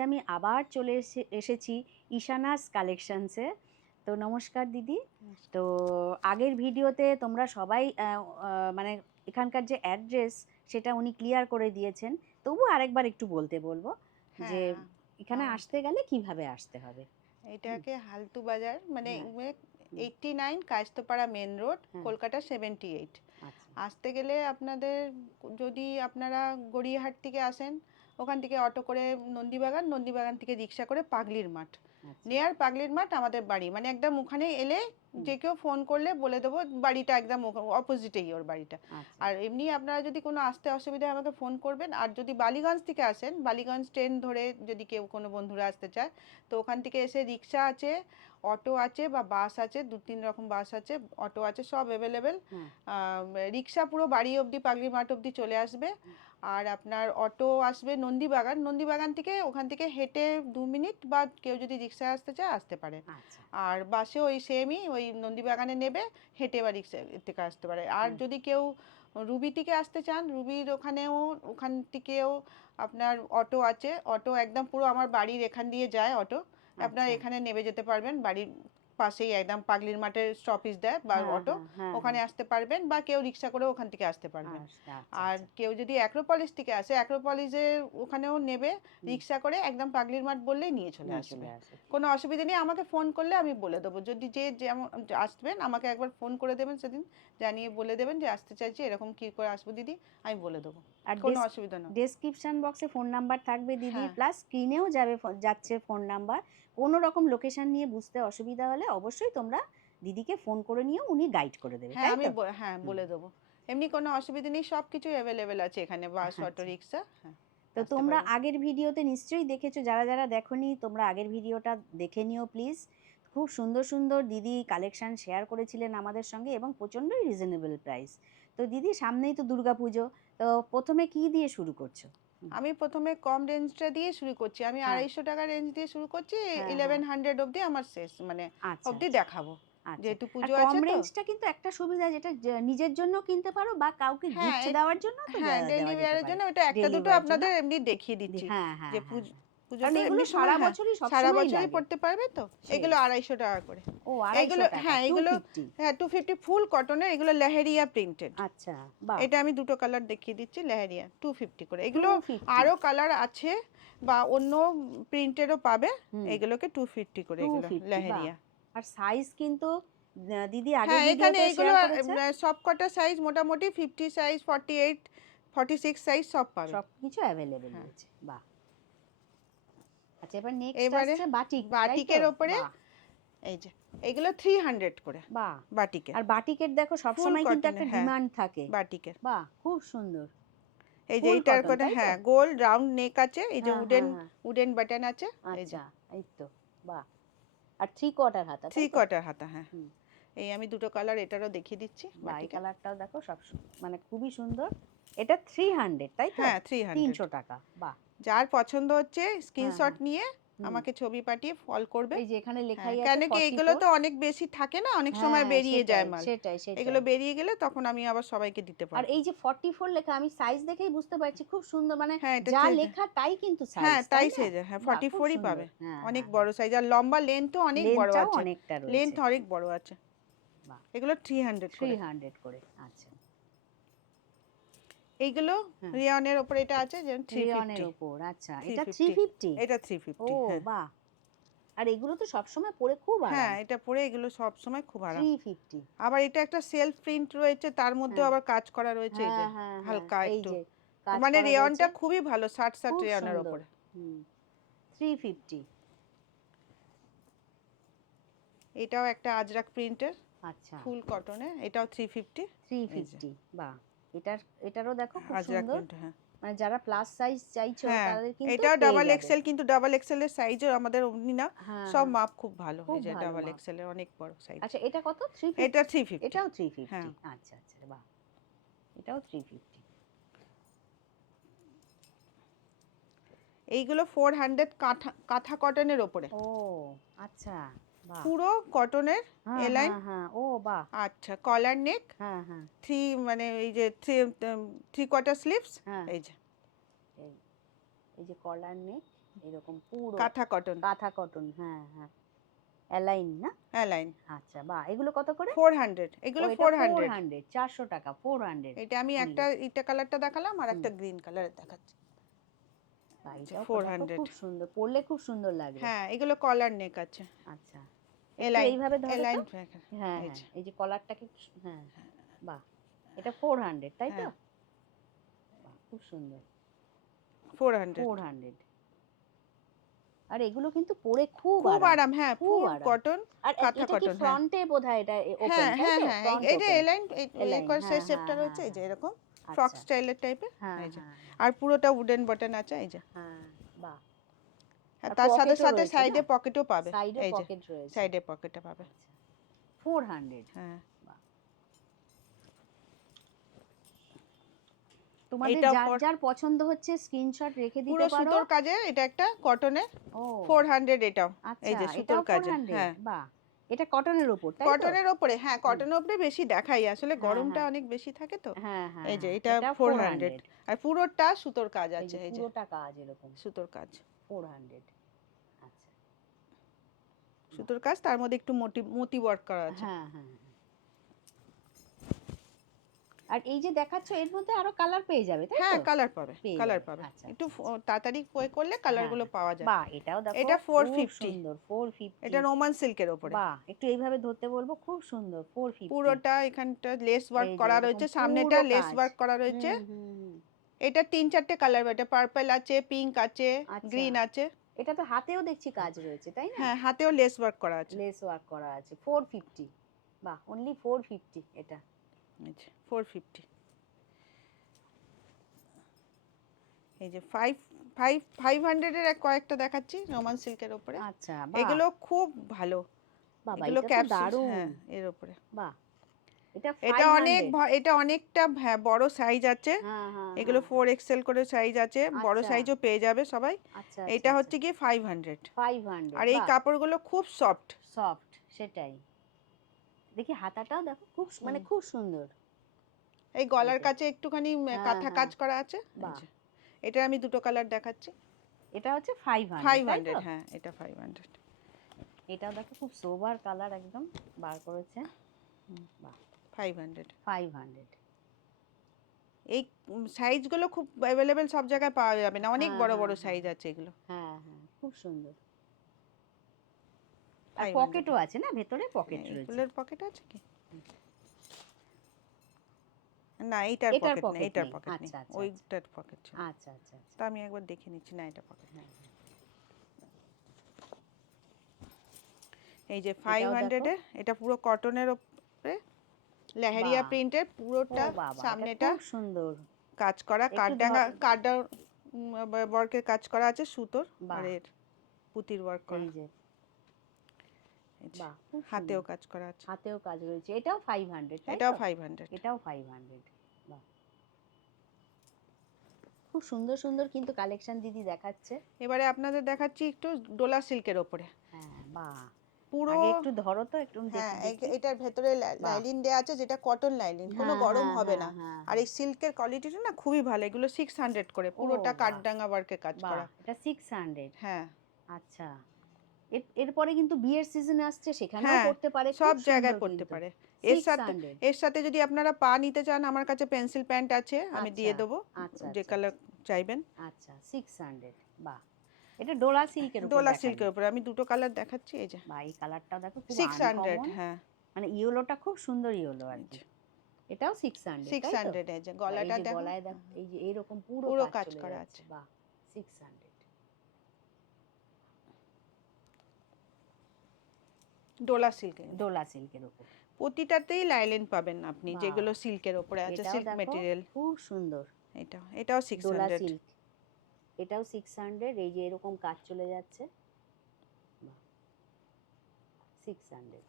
আমি আবার চলে এসে- এসেছি ঈশানাস কালেকশনসে। তো নমস্কার দিদি। তো আগের ভিডিওতে তোমরা সবাই মানে এখানকার যে অ্যাড্রেস সেটা উনি ক্লিয়ার করে দিয়েছেন। তবু আরেকবার একটু বলতে বলব যে হ্যাঁ, এখানে হ্যাঁ। আসতে গেলে কীভাবে আসতে হবে? এটাকে হালতু বাজার মানে। Eighty nine Kayastapara main road. Kolkata seventy eight আচ্ছা। আসতে গেলে আপনাদের যদি আপনারা গড়িয়াহাট থেকে আসেন ওখান থেকে অটো করে নন্দীবাগান নন্দীবাগান থেকে রিক্সা করে পাগলির মাঠ। আচ্ছা। নেয়ার পাগলির মাঠ আমাদের বাড়ি। মানে একদম ওখানে এলে যে কেউ ফোন করলে বলে দেবো বাড়িটা একদম অপোজিটেই ওর বাড়িটা। আচ্ছা। আর এমনি আপনারা যদি কোনো আসতে অসুবিধা হয় আমাকে ফোন করবেন। আর যদি বালিগঞ্জ থেকে আসেন বালিগঞ্জ ট্রেন ধরে যদি কেউ কোনো বন্ধুরা আসতে চায় তো ওখান থেকে এসে রিক্সা আছে অটো আছে বা বাস আছে দু তিন রকম বাস আছে অটো আছে সব অ্যাভেলেবেল। রিক্সা পুরো বাড়ি অবধি পাগলি মাঠ অবধি চলে আসবে। আর আপনার অটো আসবে নন্দীবাগান নন্দীবাগান থেকে ওখান থেকে হেঁটে দু মিনিট বা কেউ যদি রিক্সায় আসতে চায় আসতে পারে। আচ্ছা। আর বাসে ওই সেমই ওই নন্দীবাগানে নেবে হেঁটে বা রিক্সা থেকে আসতে পারে। আর যদি কেউ রুবি থেকে আসতে চান রুবির ওখানেও ওখান থেকেও আপনার অটো আছে। অটো একদম পুরো আমার বাড়ির এখান দিয়ে যায় অটো। আপনার আচ্ছা। এখানে নেমে যেতে পারবেন বাড়ির পাশেই একদম পাগলির মাঠের স্টপেজ দেয় বা হ্যাঁ, অটো হ্যাঁ, হ্যাঁ, ওখানে আসতে পারবেন বা কেউ রিক্সা করে ওখান থেকে আসতে হ্যাঁ। পারবেন। আচ্ছা, আচ্ছা, আর আচ্ছা। কেউ যদি অ্যাক্রোপলিস থেকে আসে অ্যাক্রোপলিসের ওখানেও নেবে রিক্সা করে একদম পাগলির মাঠ বললেই নিয়ে চলে আসবে। কোনো অসুবিধা নেই আমাকে ফোন করলে আমি বলে দেবো। যদি যে যেমন আসবেন আমাকে একবার ফোন করে দেবেন সেদিন জানিয়ে বলে দেবেন যে আসতে চাইছি এরকম কি করে আসব দিদি আমি বলে দেবো। আর কোনো অসুবিধা না। ডেসক্রিপশন বক্সে ফোন নাম্বার থাকবে দিদি হ্যাঁ। প্লাস স্ক্রিনেও যাবে যাচ্ছে ফোন নাম্বার কোনো রকম লোকেশন নিয়ে বুঝতে অসুবিধা হলে অবশ্যই তোমরা দিদিকে ফোন করে নিও উনি গাইড করে দেবে হ্যাঁ আমি? হ্যাঁ বলে দেবো। এমনি কোনো অসুবিধা নেই সব কিছুই অ্যাভেলেবেল আছে এখানে বাস অটো আচ্ছা। রিক্সা হ্যাঁ তো তোমরা আগের ভিডিওতে নিশ্চয়ই দেখেছ যারা যারা দেখোনি তোমরা আগের ভিডিওটা দেখে নিও প্লিজ খুব সুন্দর সুন্দর দিদি কালেকশন শেয়ার করেছিলেন আমাদের সঙ্গে এবং প্রচণ্ডই রিজনেবল প্রাইস তো দিদি সামনেই তো দুর্গাপুজো তো প্রথমে কি দিয়ে শুরু করছ? আমি প্রথমে কম রেঞ্জটা দিয়ে শুরু করছি। আমি হ্যাঁ। আড়াইশো টাকা রেঞ্জ দিয়ে শুরু করছি হ্যাঁ, ইলেভেন হান্ড্রেড অবধি আমার শেষ মানে আচ্ছা অবধি দেখাবো। আচ্ছা। যেহেতু পুজো আছে তো। রেঞ্জটা কিন্তু একটা সুবিধা যেটা নিজের জন্য কিনতে পারো বা কাউকে হ্যাঁ, গিফট দেওয়ার জন্য তো হ্যাঁ দেওয়া- ডেলি দেওয়া যেতে ওয়্যারের পারে। জন্য ওটা একটা দুটো আপনাদের এমনি দেখিয়ে দিচ্ছি হ্যাঁ হ্যাঁ যে পুজ- হ্যাঁ। সারা হ্যাঁ, বছরই সব সারা সময়ই বছরই লাগে। পড়তে পারবে তো সেই। এগুলো আড়াইশো টাকা করে ও আড়াইশো এগুলো টাকা, হ্যাঁ এগুলো 250 হ্যাঁ টু ফিফটি ফুল কটনের এগুলো লেহেরিয়া প্রিন্টেড আচ্ছা বাহ এটা আমি দুটো কালার দেখিয়ে দিচ্ছি লেহেরিয়া টু ফিফটি করে এগুলো 250 আরও কালার আছে বা অন্য প্রিন্টেরও পাবে। এগুলোকে টু ফিফটি করে এগুলো 250 বাহ। লেহেরিয়া আর সাইজ কিন্তু আহ, দিদি আগে এখানে এগুলো শেয়ার করেছে সব কটা সাইজ মোটামুটি fifty size forty eight forty six size সব পাবে সবকিছু অ্যাভেলেবেল। রয়েছে বাহ আচ্ছা এবার নেক্সট এবারে বাটিক বাটিকের বাহ, এই যে। এগুলো থ্রি হান্ড্রেড করে। বাহ। বাটিকের। আর বাটিকের দেখো সবসময় কিন্তু cotton-এর, একটা হ্যাঁ। ডিমান্ড থাকে। বাটিকের। বাহ খুব সুন্দর। এই যে cotton, করে? হ্যাঁ গোল রাউন্ড নেক আছে এই যে হ্যাঁ, উডেন হ্যাঁ, হ্যাঁ। উডেন বাটন আছে এই যে। আচ্ছা এই তো বাহ। আর থ্রি কোয়ার্টার হাতা থ্রি? কোয়ার্টার হাতা হ্যাঁ। এই আমি দুটো কালার এটারও দেখিয়ে দিচ্ছি বাটিকের। কালারটাও দেখো সব মানে খুবই সুন্দর। এটা থ্রি হান্ড্রেড তাই তো? হ্যাঁ থ্রি হান্ড্রেড তিনশো টাকা বাহ। যার পছন্দ হচ্ছে স্ক্রিনশট হ্যাঁ। নিয়ে আমাকে ছবি পাঠিয়ে ফল করবে। এই যে এখানে হ্যাঁ, লেখাই আছে কেন কি এগুলো তো অনেক বেশি থাকে না অনেক সময় হ্যাঁ, বেরিয়ে যায় মাল। সেটাই সেটাই। এগুলো বেরিয়ে গেলে তখন আমি আবার সবাইকে দিতে আর এই যে 44 লেখা আমি সাইজ দেখেই বুঝতে পারছি খুব সুন্দর মানে হ্যাঁ যা লেখা তাই কিন্তু সাইজ হ্যাঁ তাই সেজে হ্যাঁ ফর্টি ফোরই পাবে। অনেক বড় সাইজ আর লম্বা লেন্থও অনেক বড় আছে। অনেকটা লেন্থ অনেক বড় আছে। এগুলো থ্রি হান্ড্রেড করে। 300 করে আচ্ছা। এইগুলো হ্যাঁ। রিয়নের ওপরে এটা আছে যেমন থ্রি রিয়নের উপর আচ্ছা এটা 350 350 এটা থ্রি ও ফিফটি বাহ। আর এগুলো তো সব সময় পরে খুব আরাম। হ্যাঁ এটা পরে এগুলো সব সময় খুব আরাম। 350 আবার এটা একটা সেলফ প্রিন্ট রয়েছে তার মধ্যেও হ্যাঁ। আবার কাজ করা রয়েছে এই যে হ্যাঁ হ্যাঁ হালকা হ্যাঁ, একটু। মানে রেয়নটা খুবই ভালো ষাট ষাট খুব রেয়নের সুন্দর। ওপরে। হুম 350 এটাও একটা আজরাক প্রিন্টের আচ্ছা। ফুল কটনের এটাও থ্রি ফিফটি 350 বাহ। এটার এটারও দেখো খুব সুন্দর। হ্যাঁ। মানে যারা প্লাস সাইজ চাইছো হ্যাঁ তাদের কিন্তু এটাও পেয়ে ডাবল। এক্সেল কিন্তু ডাবল এক্সেল এর সাইজও আমাদের অমনি না হ্যাঁ, সব হ্যাঁ। মাপ খুব ভালো খুব এই যে ভালো ডাবল এক্সেল এর অনেক বড় সাইজ আচ্ছা এটা কত? 350 এটা থ্রি ফিফটি এটাও 350 হ্যাঁ। আচ্ছা আচ্ছা বাহ। এটাও 350 এইগুলো ফোর হান্ড্রেড কাঁথা কাঁথা কটনের ওপরে। ও আচ্ছা। পুরো কটনের হ্যাঁ, এলাইন হ্যাঁ, হ্যাঁ ও বাহ। আচ্ছা কলার নেক হ্যাঁ হ্যাঁ। থ্রি মানে এই যে থ্রি থ্রি কোয়ার্টার স্লিভস এই যে। এই যে কলার নেক এরকম পুরো কাঁথা কটন কাঁথা কটন হ্যাঁ হ্যাঁ। অ্যালাইন না? অ্যালাইন আচ্ছা বাহ। এগুলো কত করে? ফোর হান্ড্রেড এগুলো ফোর হান্ড্রেড হান্ড্রেড চারশো টাকা ফোর হান্ড্রেড এটা আমি একটা ইটা কালারটা দেখালাম আর একটা গ্রিন কালারের দেখাচ্ছি। ফোর 400 খুব সুন্দর পরলে খুব সুন্দর লাগবে হ্যাঁ এগুলো কলার নেক আছে। আচ্ছা। এইভাবে ধরো এলাইন হ্যাঁ এই হ্যাঁ যে। কলারটাকে হ্যাঁ বাহ এটা ফোর হান্ড্রেড তাই তো? হ্যাঁ। খুব সুন্দর। ফোর হান্ড্রেড ফোর হান্ড্রেড আর এগুলো কিন্তু পরে খুব খুব আরাম হ্যাঁ খুব। কটন কাঁথা এটা কি হ্যাঁ। ফ্রন্টে বোধহয় এটা ওপেন হ্যাঁ হ্যাঁ হ্যাঁ এই যে। এলাইন Align, করে হ্যাঁ, শেপটা হ্যাঁ, রয়েছে এই যে হ্যাঁ, এরকম ফ্রক স্টাইলের টাইপের হ্যাঁ এই হ্যাঁ আর পুরোটা উডেন বাটন আছে এই যে। হ্যাঁ বাহ। তার সাথে সাথে সাইডে পকেটও পাবে। সাইডে পকেট রয়েছে। সাইডে পকেটে পাবে। ফোর হান্ড্রেড হ্যাঁ। তোমাদের যার যার পছন্দ হচ্ছে স্ক্রিনশট রেখে দিতে পারো পুরো। সুতোর কাজে এটা একটা ফোর হান্ড্রেড এটাও। আচ্ছা এই যে সুতোর কাজে হ্যাঁ। বাহ। এটা কটনের উপর তাই কটনের ওপরে হ্যাঁ কটনের উপরে বেশি দেখাই। আসলে হ্যাঁ, গরমটা হ্যাঁ। অনেক বেশি থাকে তো। হ্যাঁ হ্যাঁ এই যে হ্যাঁ, এটা এটা 400 আর পুরোটা সুতোর কাজ আছে এই যে। পুরোটা কাজ এরকম। সুতোর কাজ। Four hundred. আচ্ছা। সুতোর কাজ তার মধ্যে একটু মোটি মতি ওয়ার্ক করা আছে। হ্যাঁ হ্যাঁ হ্যাঁ। আর এই যে দেখাচ্ছ এর মধ্যে আরও কালার পেয়ে যাবে তাই হ্যাঁ কালার পাবে কালার পাবে। আচ্ছা, একটু আচ্ছা, তাড়াতাড়ি করলে কালারগুলো হ্যাঁ, পাওয়া যায় বাহ এটাও দেখো এটা খুব 450 সুন্দর 450 এটা রোমান সিল্কের ওপরে। বাহ একটু এইভাবে ধরতে বলব খুব সুন্দর 450 পুরোটা এখানটা লেস ওয়ার্ক করা রয়েছে সামনেটা লেস ওয়ার্ক করা রয়েছে। এটা তিন চারটে কালার এটা পার্পল আছে পিঙ্ক আছে আচ্ছা। গ্রিন আছে। এটা তো হাতেও দেখছি কাজ রয়েছে তাই না? হ্যাঁ হাতেও লেস ওয়ার্ক করা আছে। লেস ওয়ার্ক করা আছে। 450 বাহ অনলি 450 এটা। ফোর ফিফটি এই যে ফাইভ ফাইভ ফাইভ হান্ড্রেডের কয়েকটা দেখাচ্ছি রোমান সিল্কের ওপরে আচ্ছা বাহ। এগুলো খুব ভালো। বাবা এগুলো দারুণ। হ্যাঁ এর ওপরে বাহ। এটা অনেক এটা অনেকটা হ্যাঁ বড় সাইজ আছে। হ্যাঁ হ্যাঁ এগুলো হ্যাঁ। ফোর এক্সেল করে সাইজ আছে। বড় আচ্ছা। সাইজও পেয়ে যাবে সবাই। আচ্ছা এটা হচ্ছে গিয়ে ফাইভ হান্ড্রেড 500 আর এই কাপড়গুলো খুব সফট সফট সেটাই। দেখি হাতাটাও দেখো খুব মানে খুব সুন্দর। এই গলার কাছে একটুখানি হ্যাঁ, কাঁথা হ্যাঁ। কাজ করা আছে। এটা আমি দুটো কালার দেখাচ্ছি। এটা হচ্ছে 500 ফাইভ হান্ড্রেড? হ্যাঁ এটা ফাইভ হান্ড্রেড এটাও দেখো খুব সোবার কালার একদম বার করেছে। বাহ। ফাইভ হান্ড্রেড 500 এই সাইজগুলো খুব অ্যাভেলেবেল সব জায়গায় পাওয়া যাবে না। অনেক হ্যাঁ, বড় হ্যাঁ, বড় হ্যাঁ। সাইজ আছে এগুলো। হ্যাঁ হ্যাঁ খুব সুন্দর। আর পকেটও আছে না? ভেতরে পকেট হ্যাঁ, রয়েছে। এগুলোর পকেট আছে কি? না এইটার পকেট নেই এটার পকেট নেই। আচ্ছা, আচ্ছা, ওইটার পকেট ছিল। আচ্ছা আচ্ছা আচ্ছা। তা আমি একবার দেখে নিচ্ছি। না এটা পকেট হ্যাঁ। এই যে ফাইভ দেখো। হান্ড্রেডে এটা পুরো কটনের লেহেরিয়া। প্রিন্টের পুরোটা সামনেটা সুন্দর। কাজ করা কাঠডাঙ্গা কাঠডা ওয়ার্কের কাজ করা আছে সুতোর। আর এর পুতির ওয়ার্ক করা। হাতেও কাজ করা আছে। হাতেও কাজ রয়েছে। এটাও 500 তাই এটাও তো? ফাইভ হান্ড্রেড এটাও 500 বাহ। খুব সুন্দর সুন্দর কিন্তু কালেকশন দিদি দেখাচ্ছে। এবারে আপনাদের দেখাচ্ছি একটু ডোলা সিল্কের ওপরে। হ্যাঁ বাহ। পুরো একটু ধরো তো একটু হ্যাঁ এটার ভেতরে। লাইলিন দেওয়া আছে যেটা কটন লাইলিন কোনো হ্যাঁ, গরম হ্যাঁ, হবে হ্যাঁ, না। আর এই সিল্কের কোয়ালিটিটা না খুবই ভালো এগুলো সিক্স হান্ড্রেড করে পুরোটা। কাঠডাঙ্গা ওয়ার্কের কাজ করা। এটা 600 হ্যাঁ। আচ্ছা। এরপরে কিন্তু বিয়ের সিজন আসছে সেখানেও পড়তে পারে সব জায়গায় পড়তে পারে। এর সাথে 600 এর সাথে যদি আপনারা পা নিতে চান আমার কাছে পেন্সিল প্যান্ট আছে আমি দিয়ে আচ্ছা, দেবো আচ্ছা, যে আচ্ছা, কালার চাইবেন। আচ্ছা 600 বাহ। এটা ডোলা সিল্কের উপর ডোলা সিল্কের উপরে। আমি দুটো কালার দেখাচ্ছি এই যে। কালারটাও দেখো খুব সিক্স হান্ড্রেড uncommon, হ্যাঁ। মানে ইয়েলোটা খুব সুন্দর ইয়েলো আর কি। এটাও 600 সিক্স হান্ড্রেড এই যে গলাটা দেখো। গলায় দেখ এই যে এরকম পুরো পুরো কাজ করা আছে। বাহ 600 ডোলা সিল্ক ডোলা সিল্কের উপর। প্রতিটাতেই লাইলেন পাবেন আপনি যেগুলো সিল্কের ওপরে আছে সিল্ক মেটেরিয়াল খুব সুন্দর। এটা এটাও সিক্স ডোলা হান্ড্রেড সিল্ক। এটাও 600 এই যে এরকম কাজ চলে যাচ্ছে বাহ 600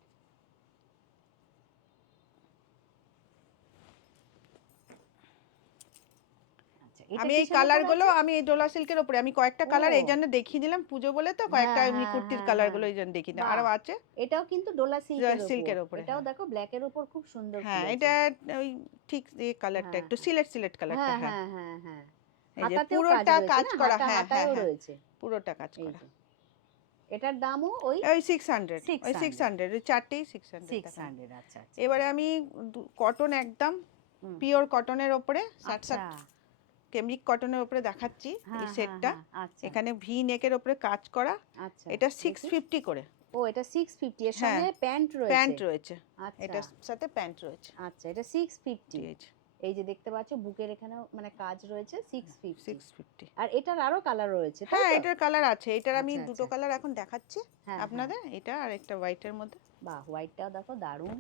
আচ্ছা আমি এই কালারগুলো আমি এই ডোলা সিল্কের উপরে আমি কয়েকটা কালার এই জন্য দেখিয়ে দিলাম পুজো বলে তো কয়েকটা হ্যাঁ, এমনি হ্যাঁ, কুর্তির কালার হ্যাঁ। গুলো এই জন্য দেখিয়ে দিলাম। আরও আছে এটাও কিন্তু ডোলা সিল্কের সিল্কের উপর এটাও। দেখো ব্ল্যাকের উপর খুব সুন্দর হ্যাঁ এটা ওই ঠিক এই কালারটা একটু। সিলেট সিলেট কালারটা হ্যাঁ হ্যাঁ হ্যাঁ পুরোটা কাজ করা হ্যাঁ হ্যাঁ হ্যাঁ। পুরোটা কাজ করা। এটার দামও ওই ওই সিক্স হান্ড্রেড ওই সিক্স হান্ড্রেড চারটেই সিক্স হান্ড্রেড হান্ড্রেড আচ্ছা আচ্ছা। এবারে আমি কটন একদম পিওর কটনের ওপরে ষাট আচ্ছা। ষাট কেমিক কটনের ওপরে দেখাচ্ছি হ্যাঁ, এই সেটটা হ্যাঁ, আচ্ছা। এখানে ভি নেকের ওপরে কাজ করা। আচ্ছা এটা সিক্স ফিফটি করে। ও এটা সিক্স ফিফটি এর সঙ্গে প্যান্ট রয়েছে প্যান্ট রয়েছে। আচ্ছা। এটার সাথে প্যান্ট রয়েছে। আচ্ছা এটা সিক্স ফিফটি এই যে দেখতে পাচ্ছ বুকের এখানে মানে কাজ রয়েছে সিক্স ফিফটি সিক্স ফিফটি আর এটার আরও কালার রয়েছে হ্যাঁ এটার কালার আছে। এটার আমি আচ্ছা, দুটো আচ্ছা। কালার এখন দেখাচ্ছি হ্যাঁ, হ্যাঁ। আপনাদের। এটা আর একটা হোয়াইটের মধ্যে। বাহ হোয়াইটটা দেখো দারুণ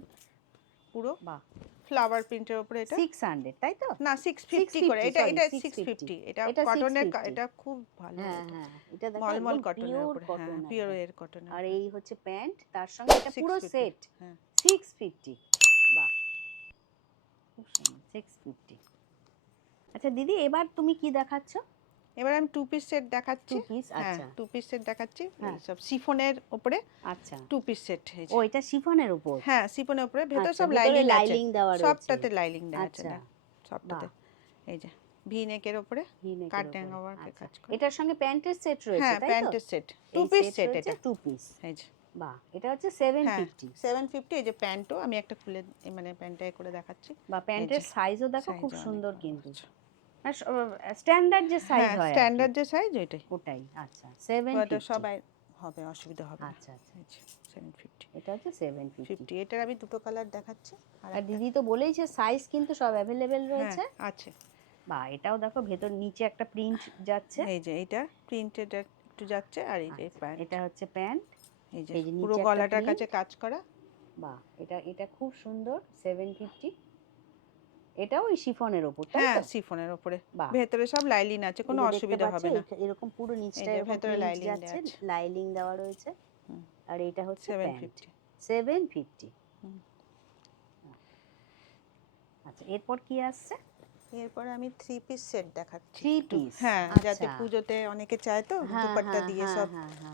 পুরো বাহ। ফ্লাওয়ার প্রিন্টের উপরে এটা? 600 তাই তো? না 650 করে। এটা এটা 650 এটা কটনের এটা খুব ভালো হ্যাঁ হ্যাঁ এটা দেখো মলমল কটনের উপরে। হ্যাঁ পিওর এর কটন আর এই হচ্ছে প্যান্ট তার সঙ্গে এটা পুরো সেট 650 খুব সুন্দর সিক্স ফিফটি আচ্ছা দিদি এবার তুমি কি দেখাচ্ছ? এবার আমি টু পিস সেট দেখাচ্ছি। টু পিস হ্যাঁ আচ্ছা। টু পিস সেট দেখাচ্ছি। হ্যাঁ। সব সিফনের উপরে আচ্ছা। টু পিস সেট ও এটা শিফনের উপর? হ্যাঁ সিফনের উপরে। ভেতর আচ্ছা, সব লাইলিং লাইলিং দেওয়া রয়েছে। সবটাতে লাইলিং দেওয়া আছে আচ্ছা। সবটাতে। এই যে ভি নেকের উপরে। কাট। ড্যাঙ্গা আচ্ছা। কাজ করা। এটার সঙ্গে প্যান্টের সেট রয়েছে হ্যাঁ তাই তো? প্যান্টের সেট টু পিস সেট এটা। টু পিস এই যে। বাহ এটা হচ্ছে সেভেন হ্যাঁ ফিফটি সেভেন ফিফটি এই যে প্যান্টও আমি একটা খুলে মানে প্যান্টটাই করে দেখাচ্ছি। বা প্যান্টের সাইজও দেখো খুব সুন্দর কিন্তু। স্ট্যান্ডার্ড যে সাইজ হ্যাঁ হয় স্ট্যান্ডার্ড যে সাইজ ওইটাই। ওটাই আচ্ছা সেভেন ওটা সবাই হবে অসুবিধা হবে আচ্ছা আচ্ছা। সেভেন ফিফটি এটা হচ্ছে সেভেন ফিফটি ফিফটি এটার আমি দুটো কালার দেখাচ্ছি। আর দিদি তো বলেইছে সাইজ কিন্তু সব রয়েছে হ্যাঁ আছে। বা এটাও দেখো ভেতর নিচে একটা প্রিন্ট যাচ্ছে। এই যে এইটা প্রিন্টেড একটু যাচ্ছে আর এই যে আচ্ছা, প্যান্ট এটা হচ্ছে প্যান্ট এই যে পুরো গলাটার কাছে কাজ করা। বা এটা এটা খুব সুন্দর সেভেন ফিফটি এটাও ওই শিফনের ওপর তাই হ্যাঁ তো? সিফনের উপরে বাহ। ভেতরে সব লাইলিন আছে কোনো অসুবিধা হবে না। এরকম পুরো নিচটা ভেতরে দেওয়া আছে। লাইলিং দেওয়া রয়েছে। আর এটা হচ্ছে seven pant fifty seven fifty হুম। আচ্ছা এরপর কি আসছে? এরপর আমি থ্রি পিস সেট দেখাচ্ছি। থ্রি। পিস হ্যাঁ যাতে পুজোতে অনেকে চায় তো দুপাট্টা দিয়ে সব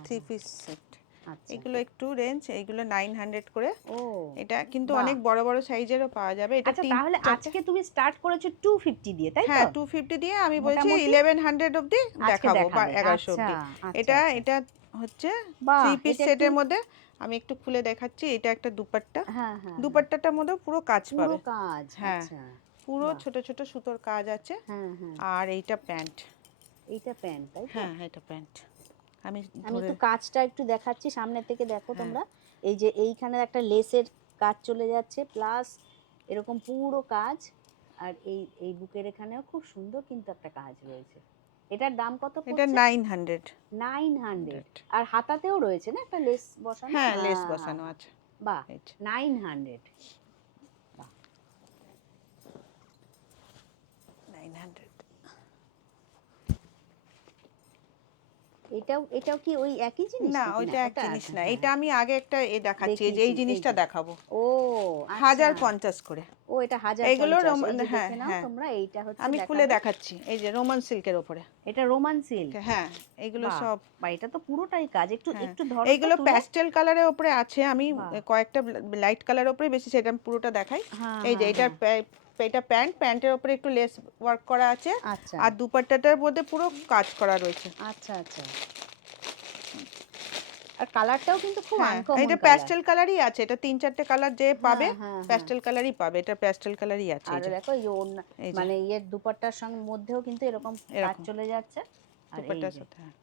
থ্রি পিস সেট আচ্ছা এগুলো একটু রেঞ্জ নাইন হান্ড্রেড করে। ও এটা কিন্তু অনেক বড় বড় সাইজেরও পাওয়া যাবে। এটা আচ্ছা তাহলে আজকে তুমি স্টার্ট করেছ টু ফিফটি দিয়ে তাই হ্যাঁ তো? টু ফিফটি দিয়ে আমি বলছি মোটামুটি ইলেভেন হান্ড্রেড দেখাবো বা দেখাবে। এগারোশো আচ্ছা, আচ্ছা, এটা আচ্ছা। এটা হচ্ছে থ্রি পিস সেটের মধ্যে। আমি একটু খুলে দেখাচ্ছি এটা একটা দুপাট্টা। হ্যাঁ হ্যাঁ দুপাট্টাটার মধ্যে পুরো কাজ পুরো পাবে। কাজ হ্যাঁ। আচ্ছা। পুরো ছোট ছোট সুতোর কাজ আছে। হ্যাঁ হ্যাঁ। আর এইটা প্যান্ট। এইটা প্যান্ট তাই হ্যাঁ এটা প্যান্ট। আমি আমি একটু কাজটা একটু দেখাচ্ছি সামনে থেকে দেখো হ্যাঁ। তোমরা। এই যে এইখানে একটা লেসের কাজ চলে যাচ্ছে প্লাস এরকম পুরো কাজ। আর এই এই বুকের এখানেও খুব সুন্দর কিন্তু একটা কাজ রয়েছে। এটার দাম কত এটা 900 900 আর হাতাতেও রয়েছে না একটা লেস বসানো? হ্যাঁ, হ্যাঁ। লেস বসানো আছে। বাহ 900 900 এটাও এটাও কি ওই একই জিনিস না? ওইটা এক জিনিস না হ্যাঁ, এটা আমি আগে একটা এ দেখাচ্ছি এই যে এই জিনিসটা দেখাবো ও হাজার আচ্ছা। পঞ্চাশ করে ও এটা হাজার যে হ্যাঁ, হ্যাঁ। তোমরা এইটা হচ্ছে আমি খুলে দেখাচ্ছি এই যে রোমান সিল্কের ওপরে। এটা রোমান সিল্ক। হ্যাঁ এগুলো সব বা এটা তো পুরোটাই কাজ। একটু হ্যাঁ, একটু ধরো এইগুলো প্যাস্টেল কালারের ওপরে আছে আমি। কয়েকটা লাইট কালারের ওপরে বেশি সেটা আমি পুরোটা দেখাই। এই যে প্যা- এটা প্যান্ট প্যান্টের ওপরে একটু লেস ওয়ার্ক করা আছে। আচ্ছা। আর দুপাট্টাটার মধ্যে পুরো কাজ করা রয়েছে। আচ্ছা আচ্ছা। আর কালারটাও কিন্তু খুব হ্যাঁ আনকমন এটা প্যাস্টেল কালারই আছে এটা তিন চারটে কালার যে পাবে হ্যাঁ, প্যাস্টেল কালারই পাবে এটা প্যাস্টেল কালারই আছে আর দেখো এই। মানে ইয়ের দুপাট্টার সঙ্গে মধ্যেও কিন্তু এরকম কাজ চলে যাচ্ছে। দুপাট্টার সাথে হ্যাঁ,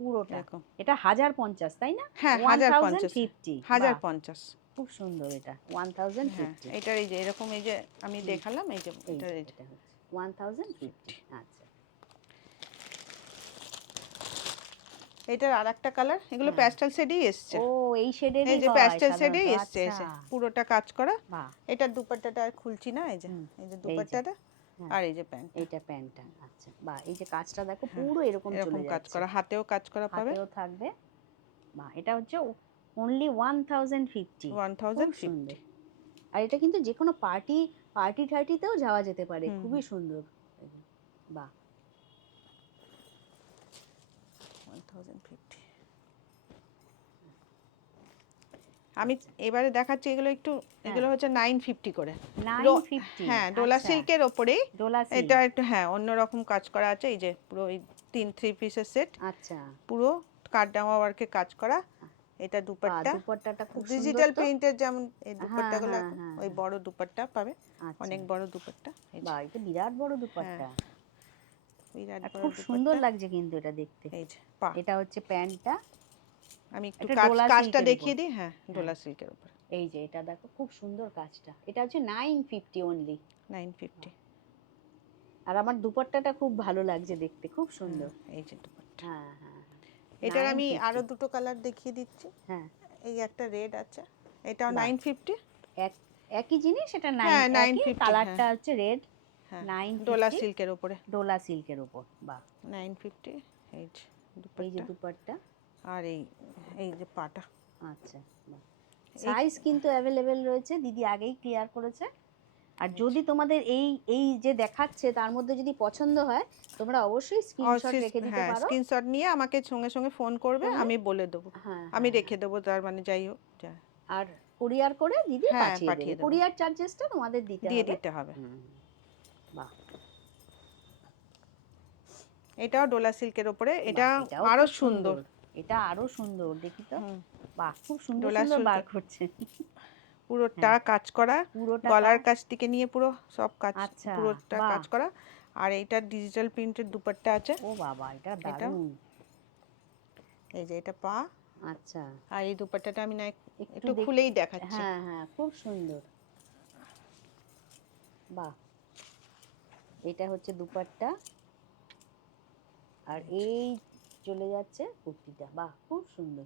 পুরোটা এটা হাজার পঞ্চাশ তাই না? হ্যাঁ হাজার পঞ্চাশ ফিফটি হাজার পঞ্চাশ। খুব সুন্দর এটা ওয়ান থাউজেন্ড হ্যাঁ এটার এই যে এরকম এই যে আমি দেখালাম এই যে এটার এই ওয়ান থাউজেন্ড ফিফটি। আচ্ছা। এটার আর একটা কালার এগুলো। প্যাস্টেল শেডই এসছে। ও এই শেডের এই যে প্যাস্টেল শেডেই এসছে এসে পুরোটা কাজ করা। এটার দুপাট্টাটা আর খুলছি না এই যে এই যে। দুপাট্টাটা হ্যাঁ। আর এই যে প্যান্ট এইটা প্যান্টটা আচ্ছা। বা এই যে কাজটা দেখো হ্যাঁ, পুরো এরকম চলে কাজ করা হাতেও কাজ করা পাবে। হাতেও থাকবে। বা এটা হচ্ছে only one thousand fifty one thousand fifty আর এটা কিন্তু যে কোনো পার্টি পার্টি টার্টিতেও যাওয়া যেতে পারে। খুবই সুন্দর। বাহ ওয়ান থাউজেন্ড ফিফটি আমি এবারে দেখাচ্ছি এগুলো একটু এগুলো হচ্ছে নাইন ফিফটি করে। ফিফটি হ্যাঁ ডোলা সিল্কের ওপরেই ডোলা এটা একটু হ্যাঁ অন্যরকম কাজ করা আছে এই যে পুরো এই তিন থ্রি পিসের সেট আচ্ছা। পুরো কাঠডামা ওয়ার্কে কাজ করা। এটা দুপাট্টা। দুপাট্টাটা খুব ডিজিটাল। প্রিন্টের যেমন এই দুপাট্টাগুলো হ্যাঁ, এখন, হ্যাঁ, ওই হ্যাঁ। বড় দুপাট্টা পাবে। আচ্ছা। অনেক বড় দুপাট্টা। এই যে, এটা বিরাট বড় দুপাট্টা। বিরাট খুব সুন্দর লাগছে কিন্তু এটা দেখতে। এই যে এটা হচ্ছে প্যান্টটা। আমি একটু কাজটা দেখিয়ে দিই হ্যাঁ ডোলা সিল্কের উপর। এই যে এটা দেখো খুব সুন্দর কাজটা। এটা হচ্ছে nine fifty only nine fifty আর আমার দুপাট্টাটা খুব ভালো লাগছে দেখতে খুব সুন্দর। এই যে দুপাট্টা। হ্যাঁ হ্যাঁ এটার আমি আরও দুটো কালার দেখিয়ে দিচ্ছি। হ্যাঁ। এই একটা রেড আছে। এটাও বাহ। নাইন ফিফটি এক একই জিনিস এটা হ্যাঁ, নাইন 950, কালারটা হচ্ছে রেড হ্যাঁ। নাইন ডোলা সিল্কের উপরে। ডোলা সিল্কের উপর বাহ। নাইন ফিফটি এই এই যে দুপাট্টা। আর এই এই যে পাটা। আচ্ছা সাইজ কিন্তু অ্যাভেলেবেল রয়েছে দিদি আগেই ক্লিয়ার করেছে। আর যদি তোমাদের এই এই যে দেখাচ্ছে তার মধ্যে যদি পছন্দ হয় তোমরা অবশ্যই স্ক্রিনশট রেখে দিতে হ্যাঁ পারো। স্ক্রিনশট নিয়ে আমাকে সঙ্গে সঙ্গে ফোন করবে আমি বলে দেবো। হ্যাঁ আমি হ্যাঁ, রেখে দেবো তার মানে যাই হোক আর কুরিয়ার করে দিদি হ্যাঁ, পাঠিয়ে দেবে। কুরিয়ার চার্জেসটা তোমাদের দিতে দিয়ে দিতে হবে। বাহ। এটাও ডোলা সিল্কের উপরে এটা আরও সুন্দর। এটা আরও সুন্দর দেখি তো। বাহ খুব সুন্দর ডোলা সুন্দর বার করছে পুরোটা কাজ করা গলার কাজ। কাছ থেকে নিয়ে পুরো সব কাজ আচ্ছা, পুরোটা কাজ করা। আর এইটা ডিজিটাল প্রিন্টের দুপাট্টা আছে। ও বাবা এটা এটা? দারুণ। এই যে এটা পা। আচ্ছা। আর এই দুপাট্টাটা আমি না একটু খুলেই দেখাচ্ছি। হ্যাঁ হ্যাঁ খুব সুন্দর। বাহ। এটা হচ্ছে দুপাট্টা। আর এই চলে যাচ্ছে কুর্তিটা। বাহ খুব সুন্দর।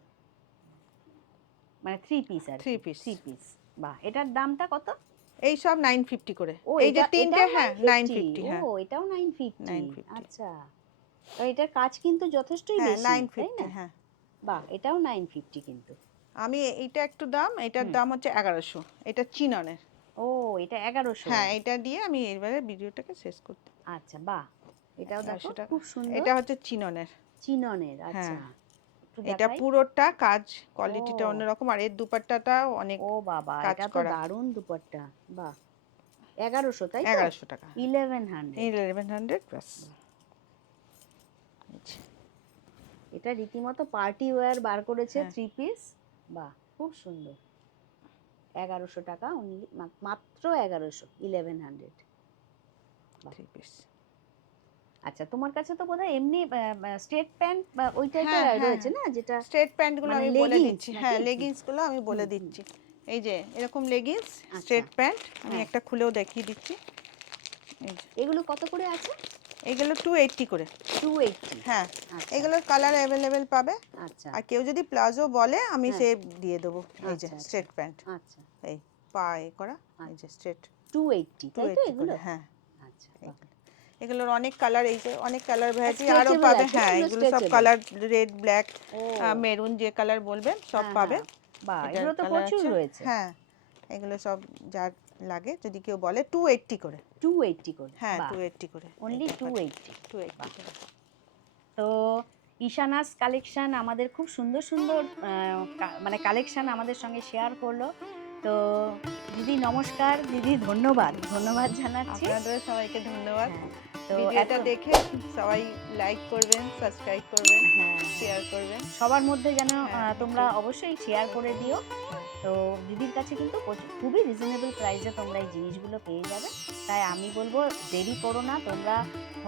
মানে থ্রি পিস আর Three piece। থ্রি পিস বাহ এটার দামটা কত? এই সব নাইন ফিফটি করে। ও এই যে তিনটে হ্যাঁ 950? নাইন ফিফটি হ্যাঁ। ও এটাও নাইন 950 আচ্ছা। তো এটার কাজ কিন্তু যথেষ্টই হ্যাঁ বেশি না? হ্যাঁ। বাহ এটাও নাইন ফিফটি কিন্তু। আমি এইটা একটু দাম এটার দাম হচ্ছে এগারোশো। এটা চিননের। ও এটা এগারোশো। হ্যাঁ এটা দিয়ে আমি এবারে ভিডিওটাকে শেষ করতে আচ্ছা বাহ। এটাও দেখো খুব সুন্দর। এটা হচ্ছে চিননের। চিননের আচ্ছা। হ্যাঁ। একটু এটা পুরোটা কাজ কোয়ালিটিটা। অন্যরকম আর এর দুপাট্টাটাও অনেক ও বাবা কাজ এটা তো করা। দারুণ দুপাট্টা বাহ। এগারোশো তাই এগারোশো টাকা। Eleven hundred eleven hundred plus এটা রীতিমতো পার্টি ওয়্যার বার করেছে হ্যাঁ। থ্রি পিস বাহ খুব সুন্দর। এগারোশো টাকা only, মাত্র এগারোশো ইলেভেন হান্ড্রেড থ্রি পিস আচ্ছা তোমার কাছে তো বোধহয় এমনি স্ট্রেট প্যান্ট বা ওই টাইপের হ্যাঁ, হ্যাঁ, রয়েছে না যেটা স্ট্রেট প্যান্টগুলো মানে আমি বলে দিচ্ছি। হ্যাঁ লেগিংসগুলো আমি বলে। দিচ্ছি। এই যে এরকম লেগিংস। স্ট্রেট প্যান্ট আমি হ্যাঁ। একটা খুলেও দেখিয়ে দিচ্ছি। এগুলো কত করে আছে? এইগুলো টু এইটটি করে। টু এইটটি হ্যাঁ আচ্ছা। এগুলোর কালার অ্যাভেলেবেল পাবে। আচ্ছা। আর কেউ যদি প্লাজো বলে আমি হ্যাঁ। সে দিয়ে দেবো। এই যে আচ্ছা, আচ্ছা। স্ট্রেট প্যান্ট আচ্ছা। এই পা এ করা এই যে স্ট্রেট টু এইটটি তাই তো এগুলো করে হ্যাঁ। আচ্ছা এগুলোর অনেক কালার এই যে অনেক কালার ভ্যারাইটি আরও পাবে। হ্যাঁ এগুলো এগুলো সব। কালার রেড ব্ল্যাক মেরুন যে কালার বলবেন সব হ্যাঁ, পাবে। হ্যাঁ। বাহ এটার এগুলো তো প্রচুর রয়েছে। হ্যাঁ এগুলো সব যার লাগে যদি কেউ বলে টু এইটটি করে। টু এইটটি করে হ্যাঁ টু এইটটি করে। Only two eighty two eighty তো ঈশানাস কালেকশন আমাদের খুব সুন্দর সুন্দর মানে কালেকশন আমাদের সঙ্গে শেয়ার করল। তো দিদি নমস্কার। দিদি ধন্যবাদ। ধন্যবাদ জানাচ্ছি। আপনাদের সবাইকে ধন্যবাদ। হ্যাঁ, তো এত- দেখে সবাই লাইক করবেন সাবস্ক্রাইব করবেন হ্যাঁ। শেয়ার করবেন। সবার মধ্যে যেন তোমরা অবশ্যই শেয়ার করে দিও। তো দিদির কাছে কিন্তু খুবই রিজনেবল প্রাইসে তোমরা এই জিনিসগুলো পেয়ে যাবে। তাই আমি বলব দেরি করো না তোমরা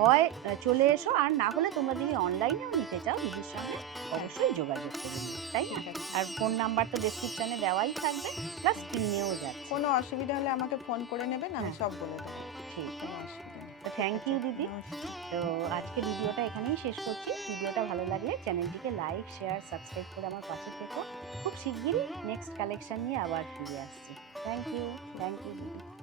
হয় চলে এসো আর না হলে তোমরা যদি অনলাইনেও নিতে চাও দিদির সঙ্গে অবশ্যই যোগাযোগ করে নিও তাই না? আর ফোন নাম্বার তো ডেসক্রিপশনে দেওয়াই থাকবে প্লাস স্ক্রিনেও যাচ্ছে। কোনো অসুবিধা হলে আমাকে ফোন করে নেবেন আমি হ্যাঁ। সব বলে দেবো। ঠিক কোনো অসুবিধা নেই তো থ্যাংক ইউ দিদি। তো আজকে ভিডিওটা এখানেই শেষ করছি। ভিডিওটা ভালো লাগলে চ্যানেলটিকে লাইক শেয়ার সাবস্ক্রাইব করে আমার পাশে থেকো। খুব শিগগিরই নেক্সট কালেকশান নিয়ে আবার ফিরে আসছি। থ্যাংক ইউ থ্যাংক ইউ দিদি।